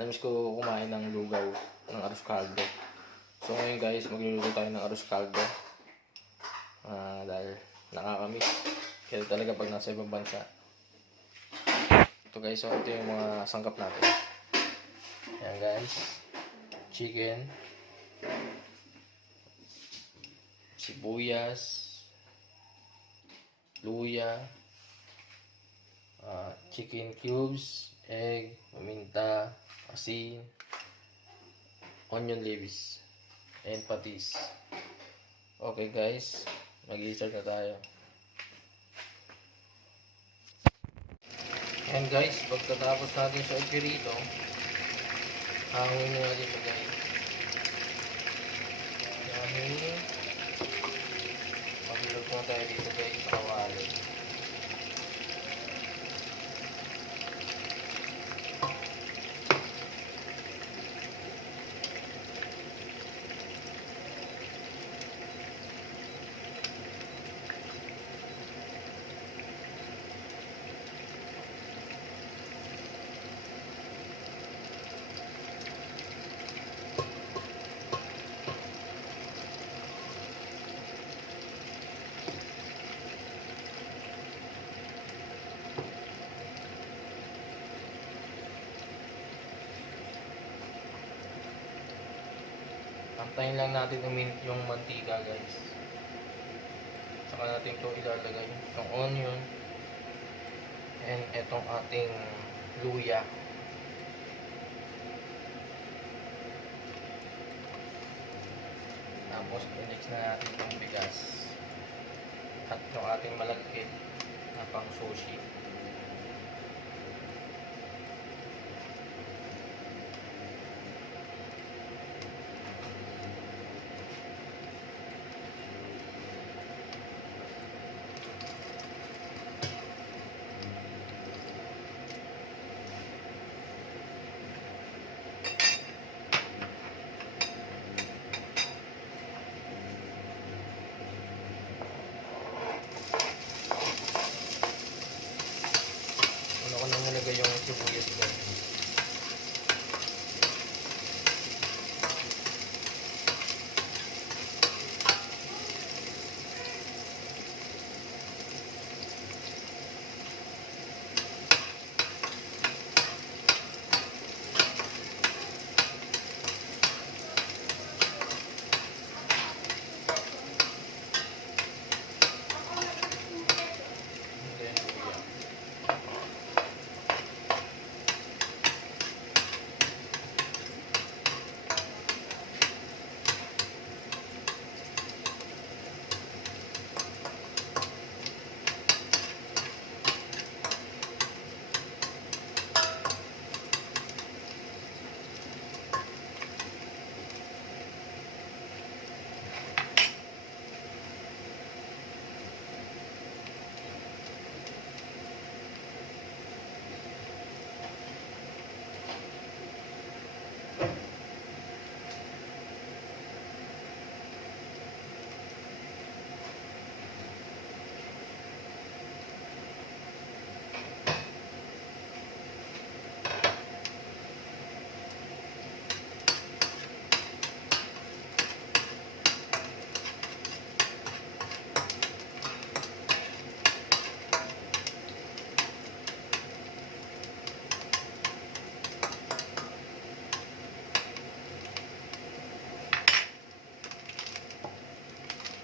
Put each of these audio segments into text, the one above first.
Namiss ko kumain ng lugaw, ng arroz caldo. So ngayon guys, magluluto tayo ng arroz caldo. Dahil nakakamiss. Kaya talaga pag nasa ibang bansa. Ito guys, so ito yung mga sangkap natin. Ayan guys. Chicken. Sibuyas. Luya. Chicken cubes. Egg. Paminta. Asin. Onion leaves. And patis. Okay guys. Mag-i-start na tayo. And guys, pagkatapos natin sa ipirito, hangin na natin siya guys. Hangin. Maglulog na tayo dito guys sa kawali. Antayin lang natin uminit yung mantika guys. Saka natin ito ilalagay yung onion and etong ating luya. Tapos i-mix na natin itong bigas at yung ating malagkit na pang sushi. Ano ko nang nilagay yung sibuyas guys.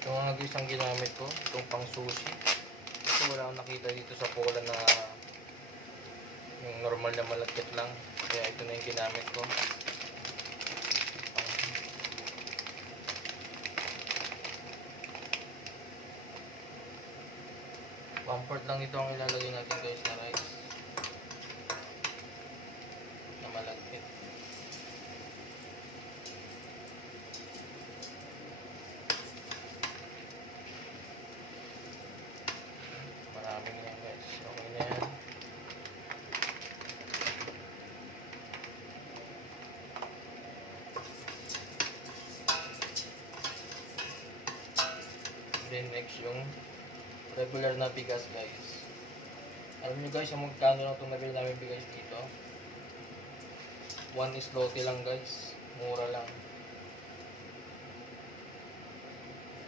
Ito nga guys ang ginamit ko, itong pang sushi. Ito wala akong nakita dito sa Poland na yung normal na malagkit lang. Kaya ito na yung ginamit ko. One-fourth lang ito ang ilalagay natin guys na rice na malagkit. Maraming yan guys. Okay na yan. Then next yung regular na bigas guys. Alam nyo guys, yung magkano lang itong nabili namin bigas dito? 1 islote lang guys. Mura lang.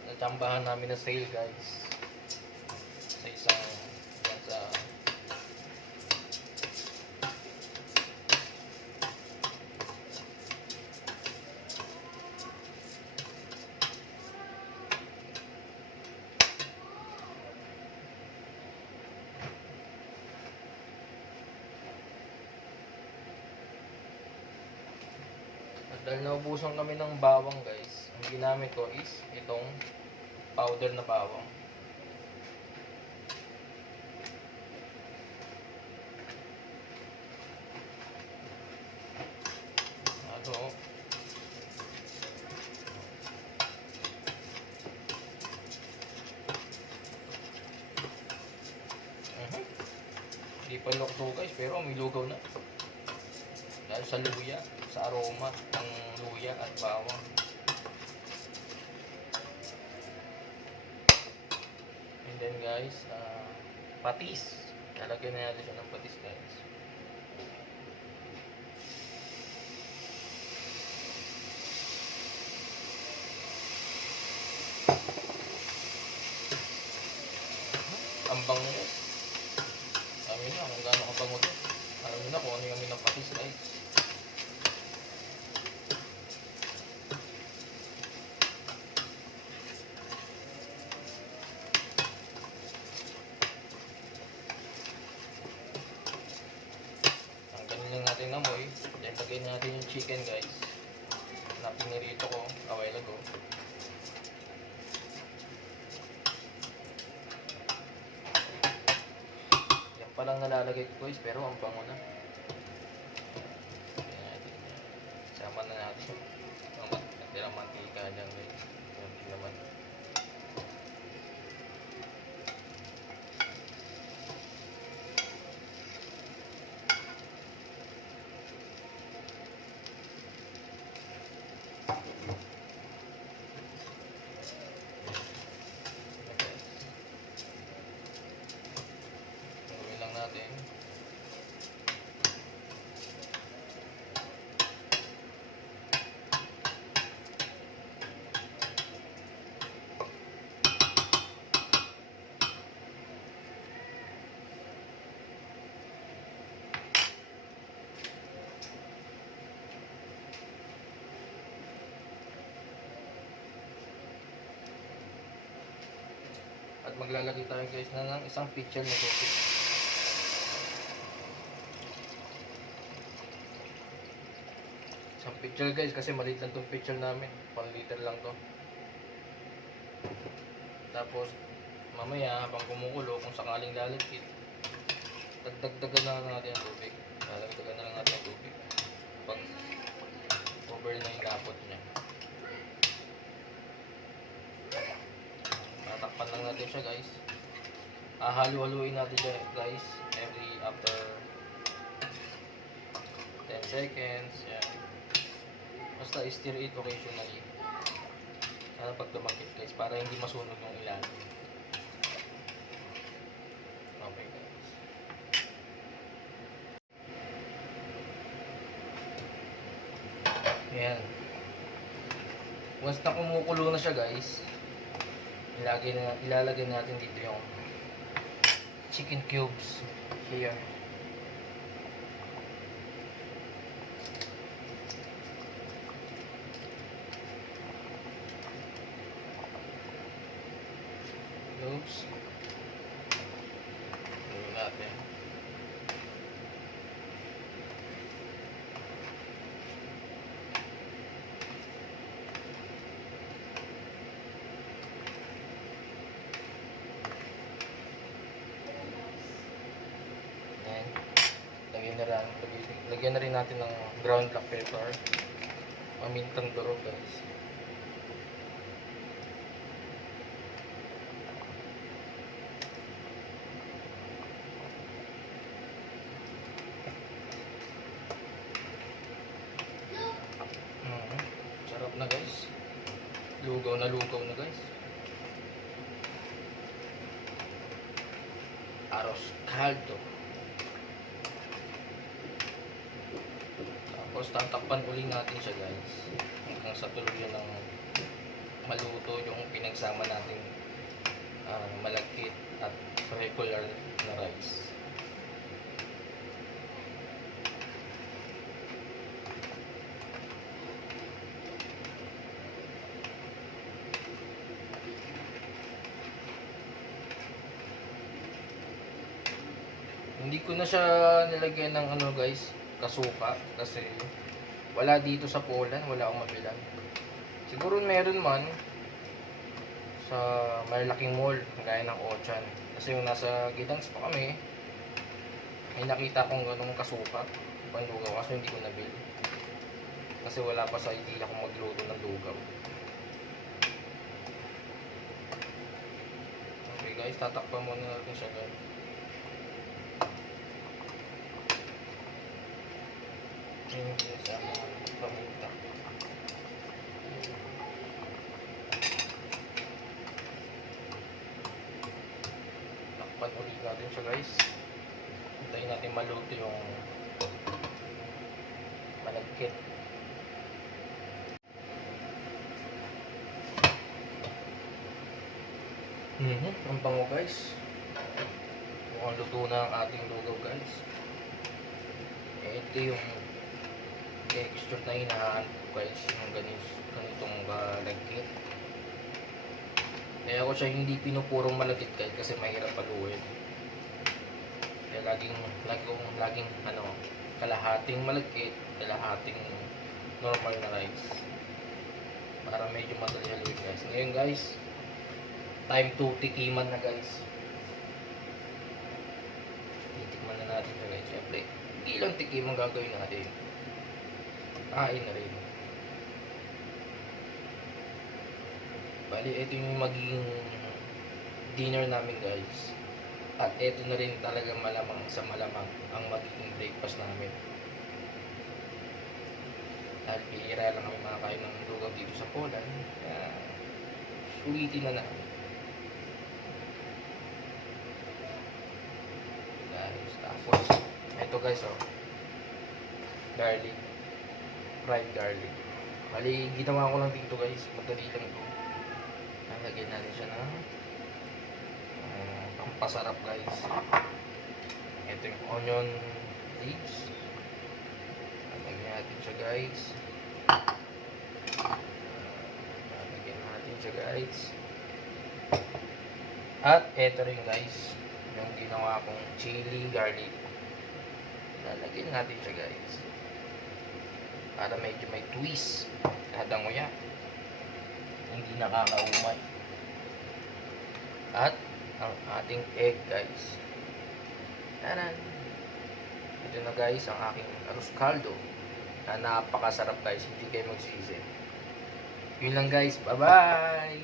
Natsambahan namin na sale guys. Sa isang yan sa dahil naubusan kami ng bawang guys, ang ginamit ko is itong powder na bawang. Ano? Hindi pa lokto guys, pero may lugaw na. Dahil sa luya, sa aroma ng luya at bawang. And then guys, patis. Lalagyan na natin siya ng patis guys. Ang bango guys. Sabi nyo kung gaano kabango to. Alam nyo na kung ano yung ng patis guys. Tanggalin lang natin ng amoy. Then lagyan natin yung chicken guys. Na pinirito ko a while ago. Palang nalalagay ko guys, pero ang bango na. Sama na natin ang natirang mantika dyan guys. Kunti naman. Natin. At maglalagay tayo guys na ng isang pitcher na tubig. Isang pitcher guys, kasi maliit lang itong pitcher namin. 1 liter lang to. Tapos mamaya habang kumukulo, kung sakaling lalagkit, dagdagan na lang natin ang tubig. Dagdagan na lang natin ang tubig pag over na yung lapot niya. Tatakpan lang natin siya guys. Halu-haluin natin siya guys every after 10 seconds. Yan. Basta stir it occasionally. Sana pag tumakit guys, para hindi masunog yung ilalim. Okay guys. Ayan. Once na kumukulo na siya guys, ilalagay natin dito yung chicken cubes here. Cubes. Gawin natin. Lagyan na rin natin ng ground black pepper, pamintang durog guys. Sarap na guys. Lugaw na guys. Arroz caldo. Tapos tatakpan uli natin siya guys. Hanggang sa tuluyan ng maluto yung pinagsama natin malagkit at regular na rice. Hindi ko na siya nilagyan ng ano guys, kasuka kasi wala dito sa Poland, wala akong mabilan. Siguro meron man sa malalaking mall, gaya ng Ochan. Kasi yung nasa Gdansk pa kami, may nakita kong ganung kasuka, panlugaw, kaso hindi ko nabili. Kasi wala pa sa idea kung magluto ng lugaw. Okay guys, tatakpan muna natin siya guys. Ayun guys, sa mga pamunta. Takpan ulit natin siya guys. Hintayin natin maluto yung malagkit. Ang bango guys. Mukhang luto na ang ating lugaw guys. Ito yung texture na hinahanap ko guys, yung ganitong malagkit. Kaya ako siya hindi pinupurong malagkit guys kasi mahirap paluin. Kaya laging kalahating malagkit, kalahating normal na rice. Para medyo madali haluin guys. Ngayon guys, time to tikiman na guys. Titikman na natin siya guys. Siyempre, hindi lang tikiman gagawin natin. Kain na rin. Bali, ito yung magiging dinner namin guys. At ito na rin talaga malamang ang magiging breakfast namin. Dahil bihira lang kami makakain ng lugaw dito sa Poland. Kaya sulitin na namin. Guys, tapos ito guys garlic. Fried garlic. Bali, ginawa ko lang dito guys. Madali lang ito. Lagyan natin siya ng pampasarap guys. Ito yung onion leaves. Lagyan natin siya guys. Lagyan natin siya guys. At ito rin guys, yung ginawa kong chili garlic. Lalagyan natin siya guys. Para medyo may twist. Kada nguya. Hindi nakakaumay. At ang ating egg guys. Taran! Ito na guys ang aking arroz caldo. Na napakasarap guys. Hindi kayo magsisi. Yun lang guys. Bye bye!